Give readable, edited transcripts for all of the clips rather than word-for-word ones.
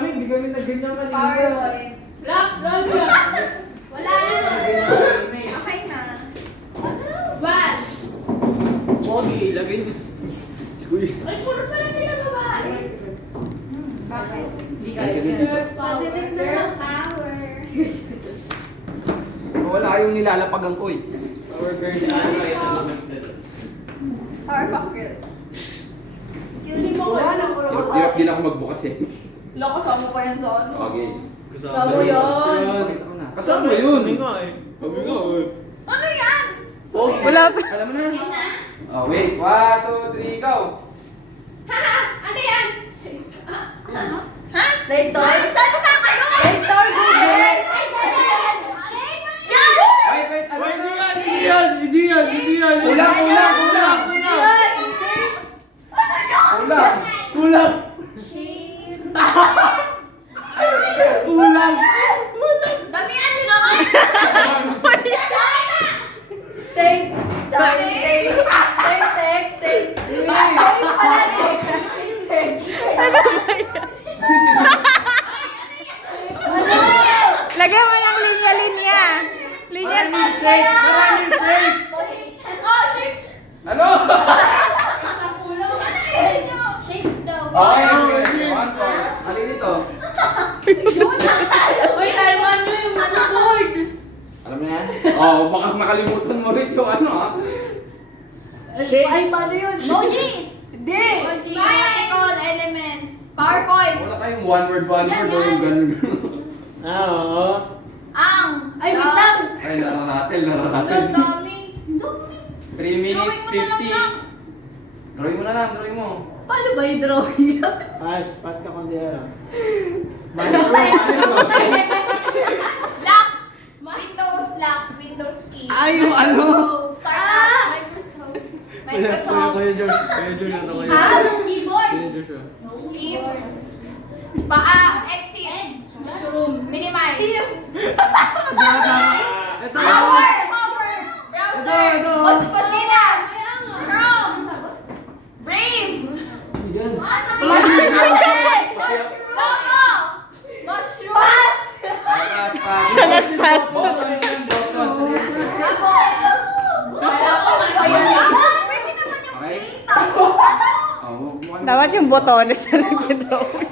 kami, hindi kami nagganyan kanina. PowerPoint. Black, black, black. Wala na. Okay na. One. Pogi, ilagay niyo. Ay, puro pala sila babae. Bakit? Hindi Girl Pagdating na ng power. Wala yung nilalapagan ko eh. Our girl, ano ay Powerpuff Girls. Hindi mo ko alam. Hirap din ako magbukas eh. Loko, kasama ko yan sa ano. Okay. Kasama yun. Kasama yun. Kami nga eh. Kami nga eh. Ano yan? Pogi. Wala pa. Alam mo na? Oh, wait. 1, 2, 3, go! Haha! Ano yan? Ha? Play Store? Saan ko kakayo? Play Store, Google! Wait, wait. Ano Wait, na? hindi yan! Hindi yan! Hindi yan! Kulang, kulang, kulang! Kulang! Kulang! Kulang! Damihan nyo naman! Same. Sorry, same. Same text, same. Same pala, same. Same. Lagyan mo ng linya-linya. Linya. Maraming shake! Maraming shake! Oh, shapes! Ano? Ano yun nyo? Shapes daw. Okay, okay. 1 point. Alin ito? Uy, kalman nyo yung ano board. Alam mo yan? Oh, baka makalimutan mo rin yung ano ah. Ay, paano yun? Moji! Hindi! Moji, emoticon, elements, PowerPoint, Wala kayong one word o yung ganun. Ah, oo. ang, Ay, wait lang! Ay, nararatel, Ang nararatel. dami. 3 minutes, Drawing mo na lang 50. lang. Drawing mo na lang, drawing mo. Paano ba yung drawing? Pass ka kondera. Lock, Windows lock, Windows key. Ay, yung ano? Startup, Microsoft. Microsoft. Kuya George. Kuya George ito kuya. Keyboard. Kuya Joshua. Keyboard. Exit. Minimize. Ito. Power. Browser. Ito. Mozilla. Chrome. Brave. Yan. Logo. Mushroom. Pass. Pass, pass. Siya nag-pass. Button yan, button. Sige. Pwede naman yung Okay? Oh, Dapat yung botones na nag-drawing.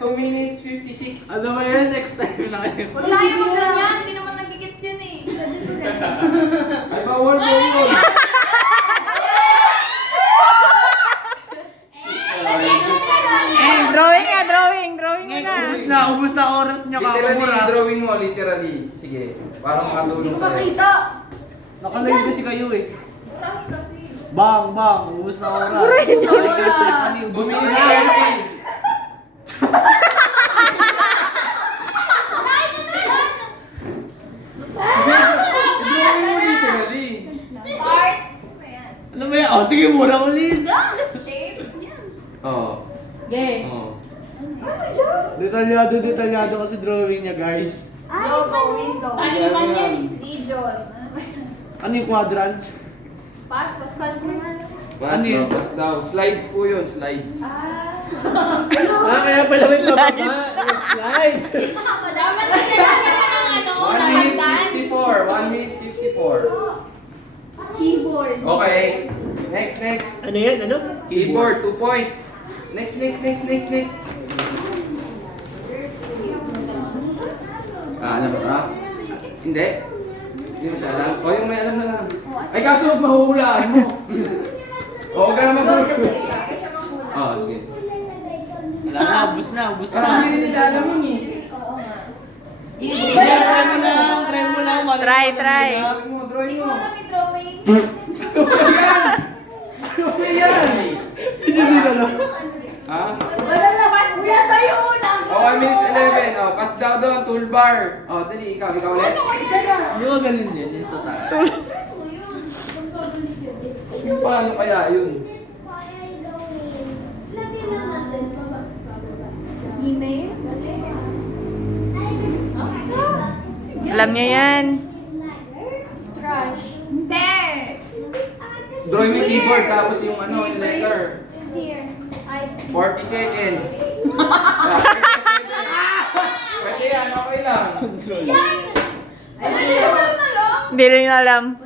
2 minutes, 56. Ano ba yan? Next time na kayo. Huwag tayo magganyan. Hindi naman nagigits yun eh. Ay, bawal po yun. Drawing nga, drawing. Drawing nga na. Ubus na oras niya Literally, kakamura. drawing mo, literally. Sige, parang makatulong Hindi ko sa'yo. makita. Nakalive kasi kayo eh. Burahin kasi. Bang, bang. Ubus na oras. Burahin na Balik kayo, Stephanie. 2 Ubus na minutes, oras. 30. Drawing mo, literally. Start. Ayan. Ano ba yan? Oh, sige, mura ulit. Shapes. Yan. Oo. Okay. Oo. Detalyado kasi drawing niya, guys. Logo, window. Taliman yan. Legion. Ano yung quadrants? Pass naman. Pass Ano daw, yun? pass daw. Slides po yun, slides. Kaya pala may lababa. Slide. Dapat kailangan mo ng ano, 1 minute nakasan. 54. 1 minute 54. Keyboard. Okay. Next, next. Ano yan? Ano? Keyboard, 2 points. Next, next, next, next, next. Alam mo ba? Hindi. Hindi mo siya alam. O, yung may alam na lang. Ay, kaso mahuhulaan mo. O, huwag ka na magulat. Kaya siya mamula. O, sige. Wala na, ubus na, ubus Kasi hindi rin nila alam yun eh. Oo nga. Try mo lang, try mo lang. Try, try. Drawing mo, drawing Hindi ko mo. alam yung drawing. Ano ba yan? Ano ba yan? Hindi mo alam. Ha? Wala na. Kuya, sa'yo una. O, 1 minutes 11. O, pass daw doon, toolbar. O, dali, ikaw ulit. Hindi mo ganun yan, yun sa taas. Yung paano kaya yun? Email? Alam niyo yan. Trash. Hindi. Drawing mo yung keyboard, tapos yung ano, yung letter. Here. 40 seconds. Hindi rin alam.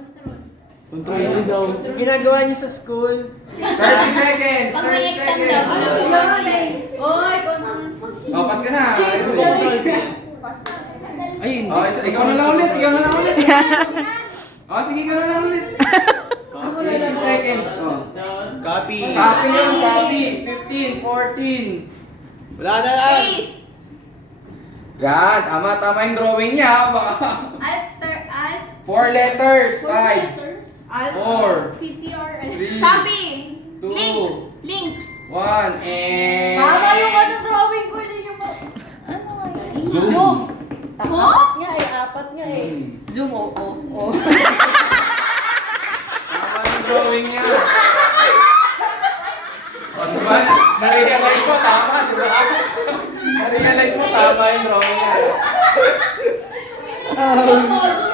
Control C daw. Ginagawa niyo sa school. 30 seconds! Pag may 30 exam seconds! daw, ano Yun eh. Oy, Oh, pas ka na. Control V. Ay, hindi. Oh, ikaw na lang ulit. Ikaw na lang ulit. Oh, sige, ikaw na lang ulit. 18 seconds. Oh. Copy. Copy yun, copy. 15, 14. Wala na lang. Face. Yan, tama yung drawing niya. Baka Alt. 4 letters. 5, letters. 4, CTR. 3, Copy. 2, Link. Link. 1, and... Tama yung ano drawing ko. Hindi nyo ba? Zoom. Apat nga eh, apat nga eh. Zoom, oo. Tama yung drawing niya. O, diba? Na-realize mo, tama, diba? Na-realize mo, tama yung drawing niya. Zoom mo, zoom